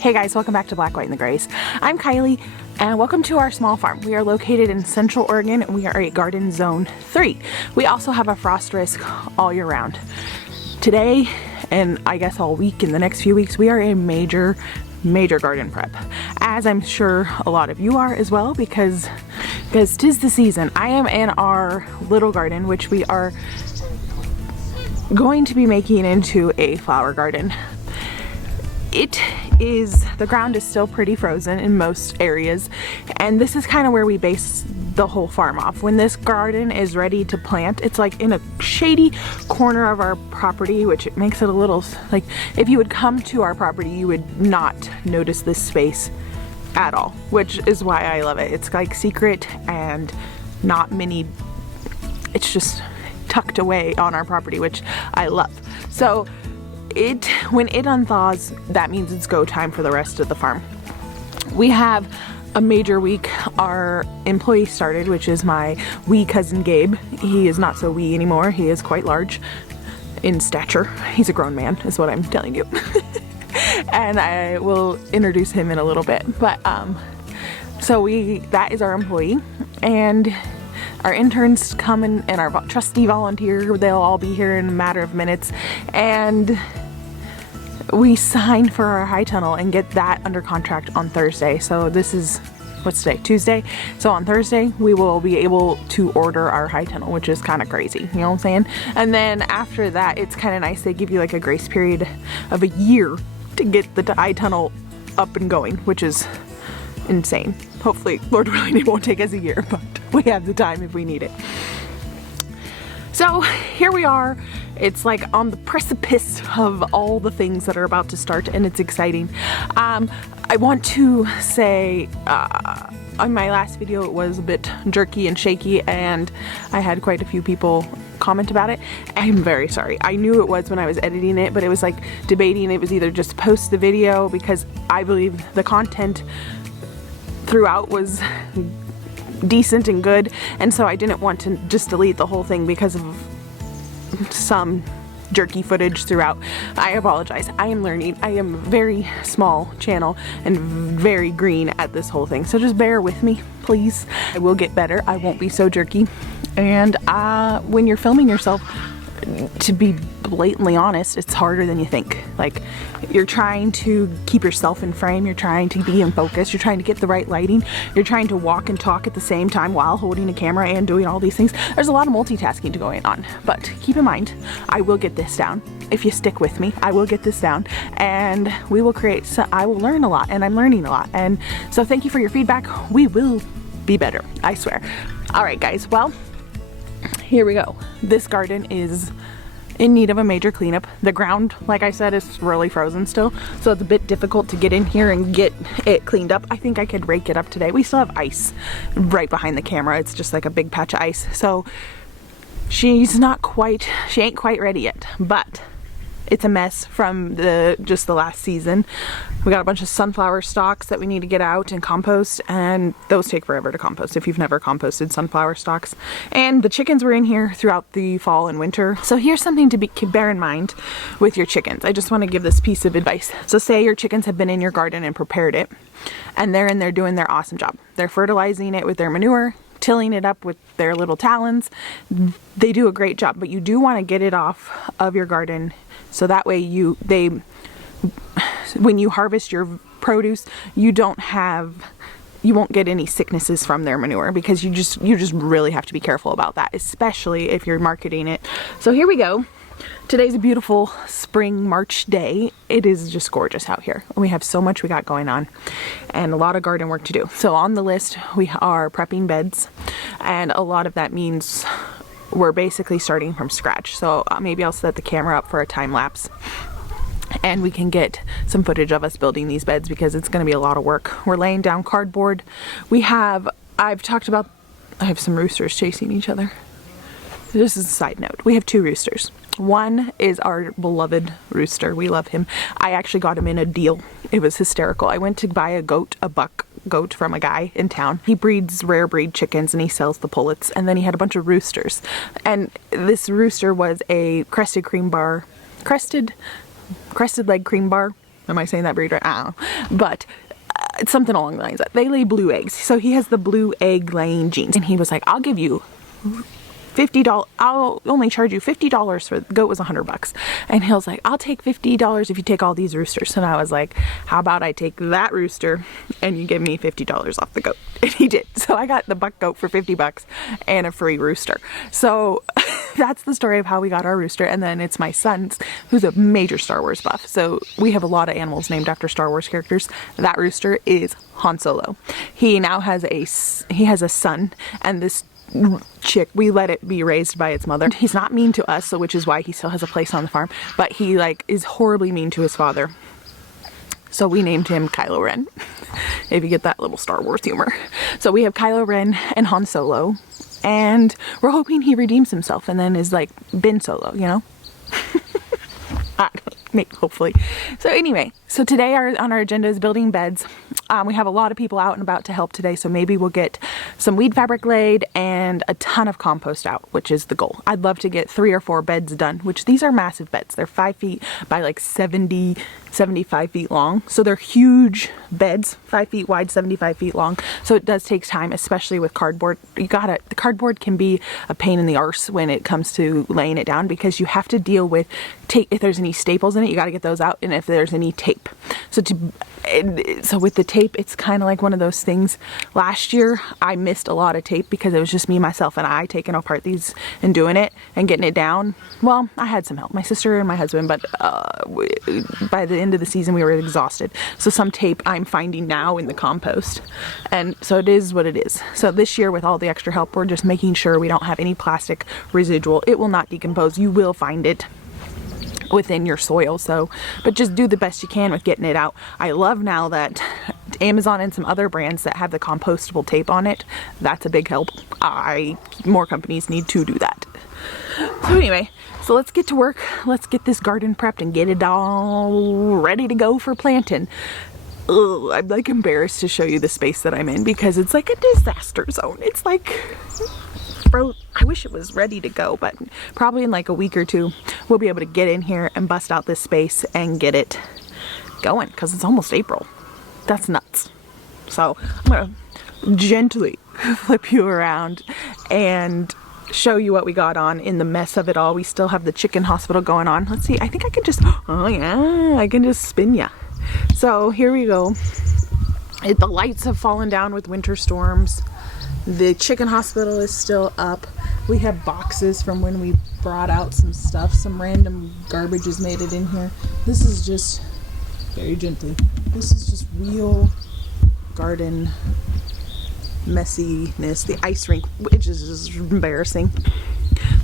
Hey guys, welcome back to Black, White, and the Grays. I'm Kylie, and welcome to our small farm. We are located in Central Oregon, and we are at Garden Zone 3. We also have a frost risk all year round. Today, and I guess all week in the next few weeks, we are a major garden prep, as I'm sure a lot of you are as well, because 'tis the season. I am in our little garden, which we are going to be making into a flower garden. The ground is still pretty frozen in most areas, and this is kind of where we base the whole farm off. When this garden is ready to plant, it's like in a shady corner of our property, which it makes it a little, like, if you would come to our property, you would not notice this space at all, which is why I love it. It's like secret and not many, it's just tucked away on our property, which I love. So when it unthaws, that means it's go time for the rest of the farm. We have a major week. Our employee started, which is my wee cousin Gabe. He is not so wee anymore. He is quite large in stature. He's a grown man, is what I'm telling you. And I will introduce him in a little bit. But that is our employee, and our interns come in, and our trustee volunteer, they'll all be here in a matter of minutes, and we sign for our high tunnel and get that under contract on Thursday. So this is, what's today? Tuesday. So on Thursday we will be able to order our high tunnel, which is kind of crazy, you know what I'm saying? And then after that, it's kind of nice, they give you like a grace period of a year to get the high tunnel up and going, which is insane. Hopefully, Lord willing, it won't take us a year, but we have the time if we need it. So here we are. It's like on the precipice of all the things that are about to start, and it's exciting. I want to say, on my last video it was a bit jerky and shaky, and I had quite a few people comment about it. I'm very sorry. I knew it was when I was editing it, but it was like debating. It was either just post the video, because I believe the content throughout was decent and good, and so I didn't want to just delete the whole thing because of some jerky footage throughout. I apologize. I am learning. I am a very small channel and very green at this whole thing, so just bear with me, please. I will get better. I won't be so jerky. And when you're filming yourself, to be blatantly honest, it's harder than you think. Like, you're trying to keep yourself in frame, you're trying to be in focus, you're trying to get the right lighting, you're trying to walk and talk at the same time while holding a camera and doing all these things. There's a lot of multitasking going on, but keep in mind, I will get this down. If you stick with me, I will get this down, and we will I will learn a lot, and I'm learning a lot. And so thank you for your feedback. We will be better, I swear. All right, guys, well, here we go. This garden is in need of a major cleanup. The ground, like I said, is really frozen still, so it's a bit difficult to get in here and get it cleaned up. I think I could rake it up today. We still have ice right behind the camera. It's just like a big patch of ice. So she ain't quite ready yet, but it's a mess from just the last season. We got a bunch of sunflower stalks that we need to get out and compost, and those take forever to compost if you've never composted sunflower stalks. And the chickens were in here throughout the fall and winter. So here's something to bear in mind with your chickens. I just want to give this piece of advice. So say your chickens have been in your garden and prepared it, and they're in there doing their awesome job. They're fertilizing it with their manure, tilling it up with their little talons. They do a great job, but you do want to get it off of your garden, so that way when you harvest your produce, you won't get any sicknesses from their manure, because you just really have to be careful about that, especially if you're marketing it. So here we go. Today's a beautiful spring March day. It is just gorgeous out here. We have so much we got going on and a lot of garden work to do. So on the list, we are prepping beds, and a lot of that means we're basically starting from scratch. So maybe I'll set the camera up for a time lapse, and we can get some footage of us building these beds, because it's going to be a lot of work. We're laying down cardboard. I have some roosters chasing each other. This is a side note. We have two roosters. One is our beloved rooster. We love him. I actually got him in a deal. It was hysterical. I went to buy a buck goat from a guy in town. He breeds rare breed chickens and he sells the pullets, and then he had a bunch of roosters. And this rooster was a crested leg cream bar Am I saying that breed right? I don't know. But it's something along the lines of that. They lay blue eggs. So he has the blue egg laying genes. And he was like, I'll give you $50. I'll only charge you $50 for the goat was $100. And he was like, I'll take $50 if you take all these roosters. And I was like, how about I take that rooster and you give me $50 off the goat? And he did. So I got the buck goat for $50 and a free rooster. So that's the story of how we got our rooster. And then it's my son's, who's a major Star Wars buff. So we have a lot of animals named after Star Wars characters. That rooster is Han Solo. He now has a son, and this chick, we let it be raised by its mother. He's not mean to us, so which is why he still has a place on the farm, but he like is horribly mean to his father. So we named him Kylo Ren. If you get that little Star Wars humor. So we have Kylo Ren and Han Solo, and we're hoping he redeems himself and then is like Ben Solo, you know? Hopefully. So anyway, so today on our agenda is building beds. We have a lot of people out and about to help today, so maybe we'll get some weed fabric laid and a ton of compost out, which is the goal. I'd love to get 3 or 4 beds done, which these are massive beds. They're 5 feet by like 75 feet long. So they're huge beds, 5 feet wide, 75 feet long. So it does take time, especially with cardboard. The cardboard can be a pain in the arse when it comes to laying it down, because you have to deal with tape. If there's any staples in it, you got to get those out. And if there's any tape. So with the tape, it's kind of like one of those things. Last year, I missed a lot of tape because it was just me, myself, and I taking apart these and doing it and getting it down. Well, I had some help, my sister and my husband, but by the end of the season, we were exhausted. So some tape I'm finding now in the compost. And so it is what it is. So this year, with all the extra help, we're just making sure we don't have any plastic residual. It will not decompose. You will find it within your soil, but just do the best you can with getting it out. I love now that Amazon and some other brands that have the compostable tape on it. That's a big help. More companies need to do that. So anyway, so let's get to work. Let's get this garden prepped and get it all ready to go for planting. Ugh, I'm like embarrassed to show you the space that I'm in because it's like a disaster zone. It's like, bro, I wish it was ready to go, but probably in like a week or 2, we'll be able to get in here and bust out this space and get it going, because it's almost April. That's nuts. So I'm gonna gently flip you around and show you what we got on in the mess of it all. We still have the chicken hospital going on. Let's see, I think I can just, oh yeah, I can just spin ya. So here we go. The lights have fallen down with winter storms. The chicken hospital is still up. We have boxes from when we brought out some stuff. Some random garbage has made it in here. This is just, very gently, this is just real garden messiness. The ice rink, which is just embarrassing.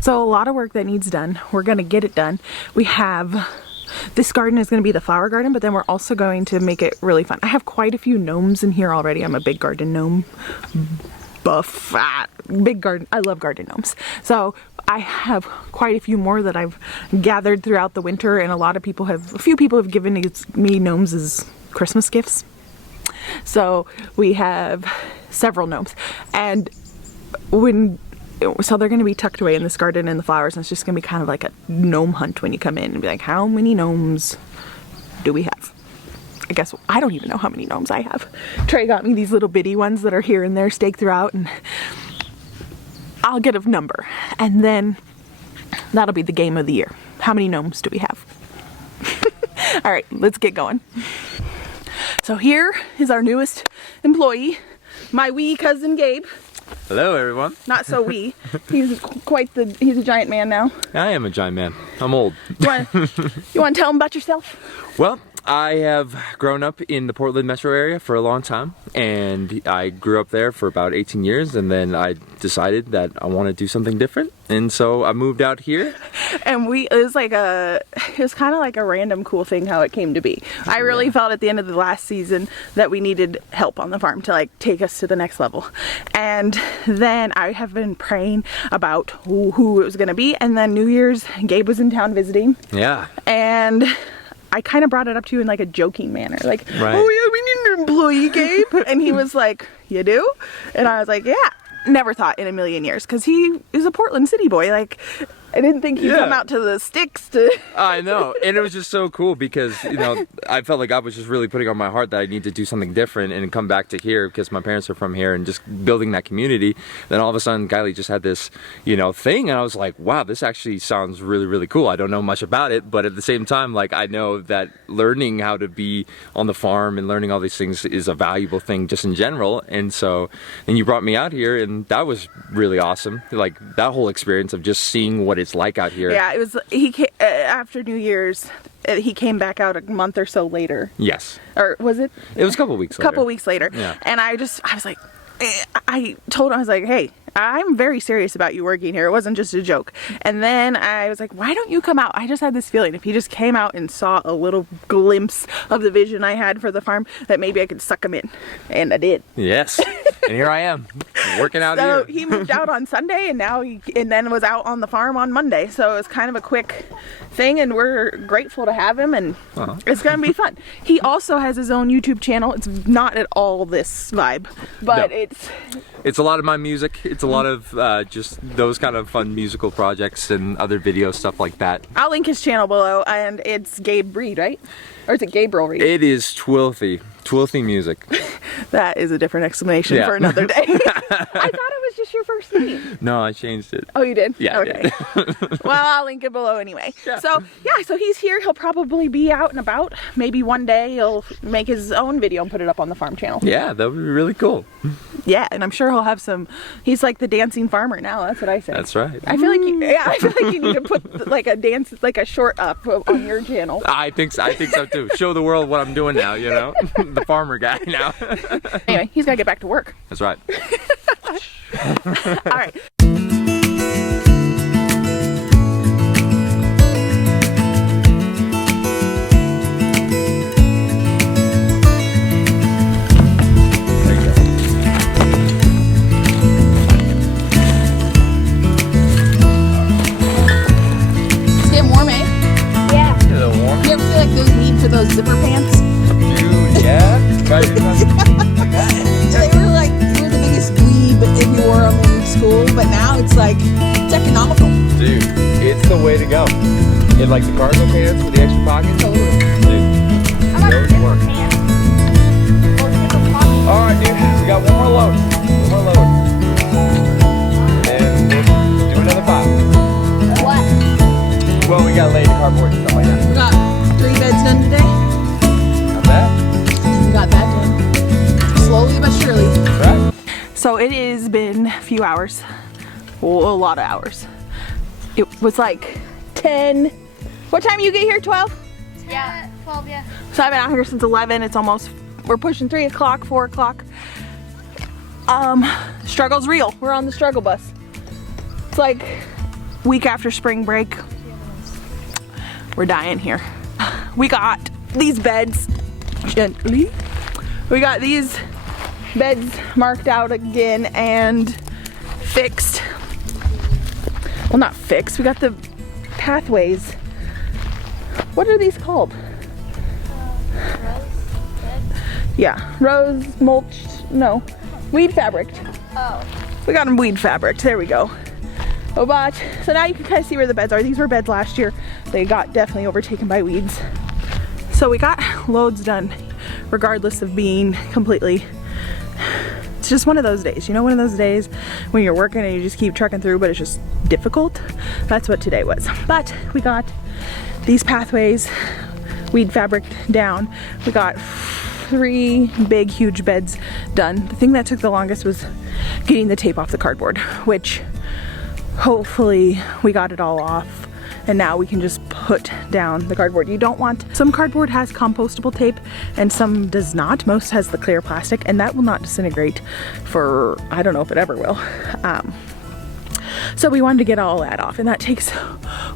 So a lot of work that needs done. We're gonna get it done. We have, this garden is going to be the flower garden, but then we're also going to make it really fun. I have quite a few gnomes in here already. I'm a big garden gnome buff. Big garden. I love garden gnomes. So I have quite a few more that I've gathered throughout the winter, and a few people have given me gnomes as Christmas gifts. So we have several gnomes, and so they're going to be tucked away in this garden and the flowers, and it's just going to be kind of like a gnome hunt when you come in and be like, how many gnomes do we have? I guess, I don't even know how many gnomes I have. Trey got me these little bitty ones that are here and there staked throughout, and I'll get a number, and then that'll be the game of the year. How many gnomes do we have? All right, let's get going. So here is our newest employee, my wee cousin Gabe. Hello, everyone. Not so wee. He's a giant man now. I am a giant man. I'm old. You want to tell him about yourself? Well, I have grown up in the Portland metro area for a long time, and I grew up there for about 18 years, and then I decided that I want to do something different, and so I moved out here. And it was kind of like a random cool thing how it came to be. I really felt at the end of the last season that we needed help on the farm to like take us to the next level. And then I have been praying about who it was going to be, and then New Year's, Gabe was in town visiting. Yeah. And I kind of brought it up to you in like a joking manner, like, right. Oh yeah, we need an employee, Gabe. And he was like, you do? And I was like, yeah. Never thought in a million years, because he is a Portland city boy, like, I didn't think he'd come out to the sticks to... I know, and it was just so cool because, you know, I felt like God was just really putting on my heart that I need to do something different and come back to here because my parents are from here and just building that community. Then all of a sudden, Kylie just had this, you know, thing, and I was like, wow, this actually sounds really, really cool. I don't know much about it, but at the same time, like, I know that learning how to be on the farm and learning all these things is a valuable thing just in general. And so, and you brought me out here, and that was really awesome. Like, that whole experience of just seeing what it's like out here. Yeah, it was, he came, after New Year's, he came back out a month or so later. Yes. Or was it? It was a couple weeks later. A couple weeks later. Yeah. And I was like, I told him, I was like, hey, I'm very serious about you working here. It wasn't just a joke. And then I was like, why don't you come out? I just had this feeling if he just came out and saw a little glimpse of the vision I had for the farm, that maybe I could suck him in. And I did. Yes. And here I am, working out here. So here. he moved out on Sunday, and now and then was out on the farm on Monday. So it was kind of a quick thing, and we're grateful to have him, and it's gonna be fun. He also has his own YouTube channel. It's not at all this vibe, but no. It's a lot of my music. It's a lot of just those kind of fun musical projects and other video stuff like that. I'll link his channel below, and it's Gabe Reed, right? Or is it Gabriel Reed? It is Twilthy Music. That is a different explanation for another day. I thought it was just your first name. No, I changed it. Oh, you did? Yeah. Okay. Well, I'll link it below anyway. Yeah. So he's here. He'll probably be out and about. Maybe one day he'll make his own video and put it up on the farm channel. Yeah, that would be really cool. Yeah, and I'm sure he'll have some. He's like the dancing farmer now. That's what I say. That's right. I feel like you need to put like a short up on your channel. I think so too. Show the world what I'm doing now. You know, the farmer guy now. Anyway, he's gotta get back to work. That's right. All right. It's getting warm, eh? Yeah. A little warm. You ever feel like those need for those zipper pants? Dude, yeah. They were the biggest dweeb if you wore them in school, but now it's like, it's economical. Dude, it's the way to go. In like the cargo pants with the extra pockets. Dude, those work. Alright, dude, we got one more load. And we'll do another 5. What? Well, we got laid cardboard and stuff like that. We got 3 beds done today. Not bad. We got that done. Slowly but surely. Right. So it has been a few hours. Well, a lot of hours. It was like 10. What time you get here? 12? Yeah, 12, yeah. So I've been out here since 11. It's almost, we're pushing 3 o'clock, 4 o'clock. Struggle's real. We're on the struggle bus. It's like week after spring break. We're dying here. We got these beds, gently. We got these beds marked out again and fixed. Well, not fixed. We got the pathways. What are these called? Rose bed? Yeah, rose mulched, no, weed fabric. Oh. We got them weed fabric, there we go. Oh, but, so now you can kind of see where the beds are. These were beds last year. They got definitely overtaken by weeds. So we got loads done, regardless of being completely, it's just one of those days, you know, one of those days when you're working and you just keep trucking through, but it's just difficult. That's what today was. But we got these pathways, weed fabric down. We got 3 big, huge beds done. The thing that took the longest was getting the tape off the cardboard, which hopefully we got it all off. And now we can just put down the cardboard. You don't want, some cardboard has compostable tape and some does not. Most has the clear plastic, and that will not disintegrate for, I don't know if it ever will. So we wanted to get all that off, and that takes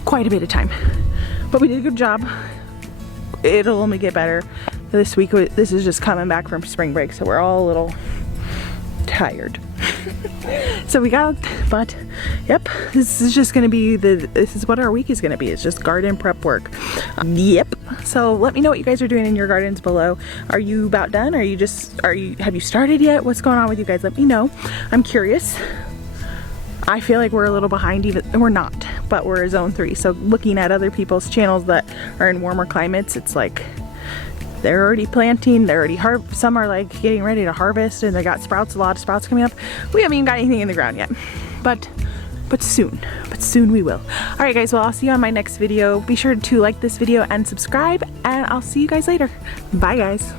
quite a bit of time. But we did a good job. It'll only get better. This week, this is just coming back from spring break, so we're all a little tired. So we got, but yep, this is just gonna be this is what our week is gonna be. It's just garden prep work. Yep. So let me know what you guys are doing in your gardens below. Are you about done? Have you started yet? What's going on with you guys? Let me know. I'm curious. I feel like we're a little behind, even we're not, but we're zone 3. So looking at other people's channels that are in warmer climates, it's like they're already planting, they're already some are like getting ready to harvest, and they got sprouts, a lot of sprouts coming up. We haven't even got anything in the ground yet, but soon we will. All right guys, well, I'll see you on my next video. Be sure to like this video and subscribe, and I'll see you guys later. Bye guys.